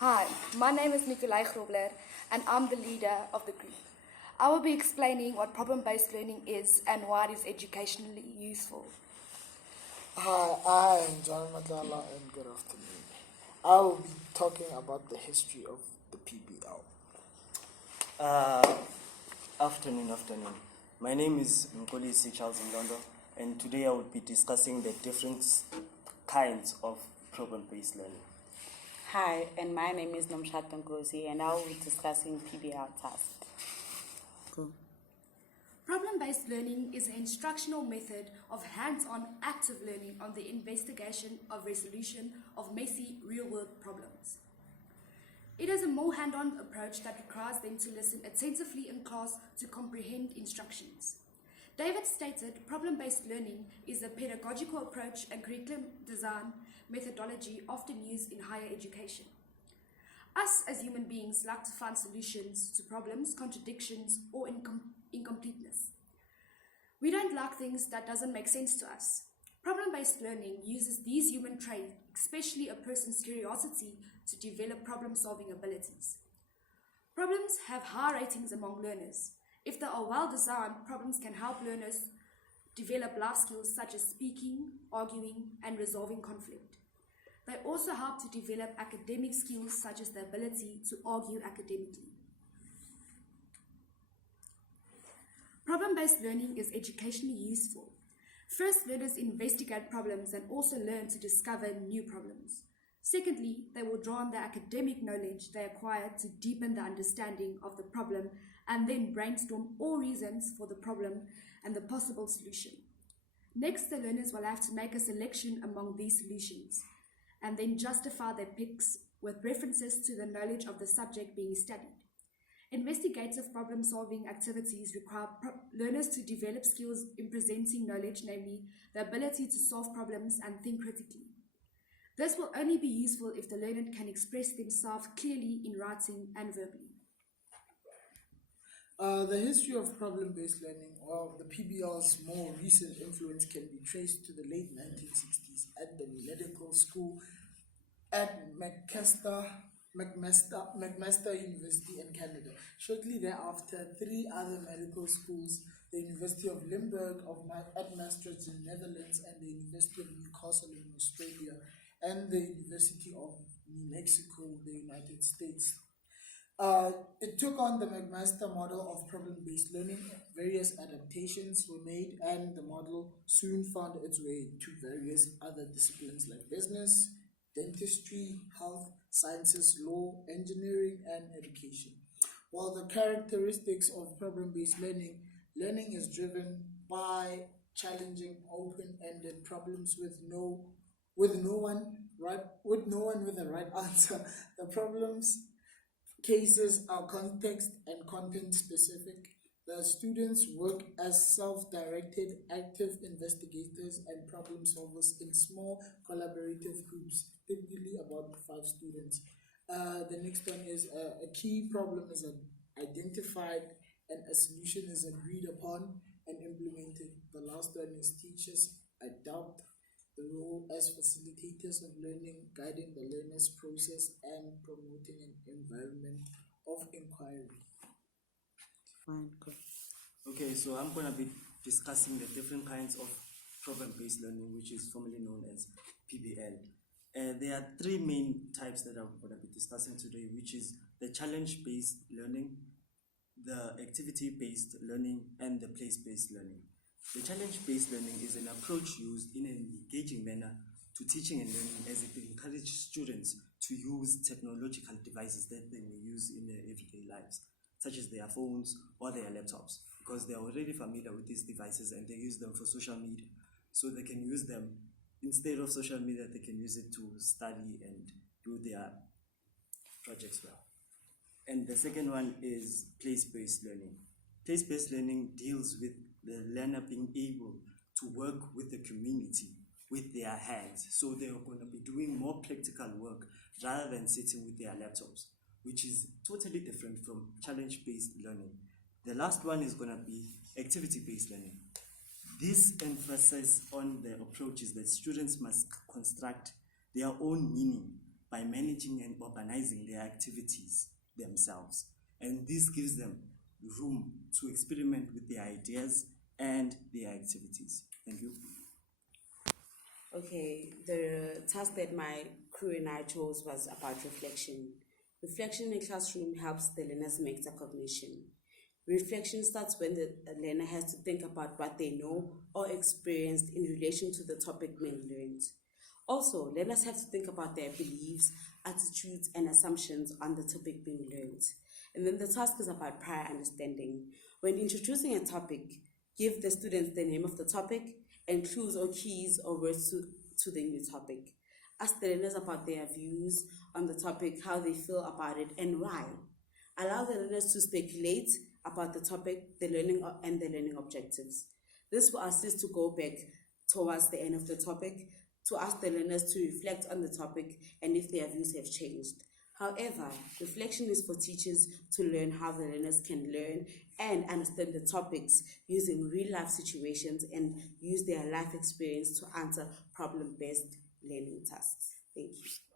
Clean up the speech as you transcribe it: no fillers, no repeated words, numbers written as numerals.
Hi, my name is Nicolé Grobler and I'm the leader of the group. I will be explaining what problem-based learning is and why it is educationally useful. Hi, I am John Matlala and good afternoon. I will be talking about the history of the PBL. Afternoon. My name is Nicolé Mlondo, and today I will be discussing the different kinds of problem-based learning. Hi, and my name is Nomshado Nkosi, and I will be discussing PBL tasks. Problem-based learning is an instructional method of hands-on active learning on the investigation of resolution of messy real-world problems. It is a more hand-on approach that requires them to listen attentively in class to comprehend instructions. David stated problem-based learning is a pedagogical approach and curriculum design methodology often used in higher education. Us as human beings like to find solutions to problems, contradictions, or incompleteness. We don't like things that doesn't make sense to us. Problem-based learning uses these human traits, especially a person's curiosity, to develop problem-solving abilities. Problems have high ratings among learners. If they are well-designed, problems can help learners develop life skills such as speaking, arguing, and resolving conflict. They also help to develop academic skills such as the ability to argue academically. Problem-based learning is educationally useful. First, learners investigate problems and also learn to discover new problems. Secondly, they will draw on the academic knowledge they acquire to deepen the understanding of the problem and then brainstorm all reasons for the problem and the possible solution. Next, the learners will have to make a selection among these solutions and then justify their picks with references to the knowledge of the subject being studied. Investigative problem-solving activities require learners to develop skills in presenting knowledge, namely the ability to solve problems and think critically. This will only be useful if the learner can express themselves clearly in writing and verbally. The history of problem-based learning, or the PBL's more recent influence, can be traced to the late 1960s at the medical school at McMaster University in Canada. Shortly thereafter, three other medical schools, the University of Limburg at Maastricht in the Netherlands and the University of Newcastle in Australia and the University of New Mexico, the United States. It took on the McMaster model of problem-based learning. Various adaptations were made, and the model soon found its way to various other disciplines like business, dentistry, health sciences, law, engineering, and education. While the characteristics of problem-based learning is driven by challenging, open-ended problems with no one with a right answer. The problems cases are context and content specific. The students work as self-directed, active investigators and problem solvers in small collaborative groups, typically about 5 students. The next one is a key problem is identified and a solution is agreed upon and implemented. The last one is teachers adopt the role as facilitators of learning, guiding the learner's process and promoting an environment of inquiry. Okay, so I'm going to be discussing the different kinds of problem-based learning, which is formerly known as PBL. There are three main types that I'm going to be discussing today, which is the challenge-based learning, the activity-based learning, and the place-based learning. The challenge-based learning is an approach used in an engaging manner to teaching and learning as it encourages students to use technological devices that they may use in their everyday lives, such as their phones or their laptops, because they're already familiar with these devices and they use them for social media. So they can use them, instead of social media, they can use it to study and do their projects well. And the second one is place-based learning. Place-based learning deals with the learner being able to work with the community with their hands. So they're going to be doing more practical work rather than sitting with their laptops, which is totally different from challenge-based learning. The last one is going to be activity-based learning. This emphasizes on the approaches that students must construct their own meaning by managing and organizing their activities themselves. And this gives them room to experiment with their ideas and their activities. Thank you. Okay, the task that my crew and I chose was about reflection. Reflection in a classroom helps the learners metacognition. Reflection starts when the learner has to think about what they know or experienced in relation to the topic being learned. Also, learners have to think about their beliefs, attitudes, and assumptions on the topic being learned. And then the task is about prior understanding. When introducing a topic, give the students the name of the topic and clues or keys or words to the new topic. Ask the learners about their views on the topic, how they feel about it, and why. Allow the learners to speculate about the topic, the learning and the learning objectives. This will assist to go back towards the end of the topic to ask the learners to reflect on the topic and if their views have changed. However, reflection is for teachers to learn how the learners can learn and understand the topics using real-life situations and use their life experience to answer problem-based learning tasks. Thank you.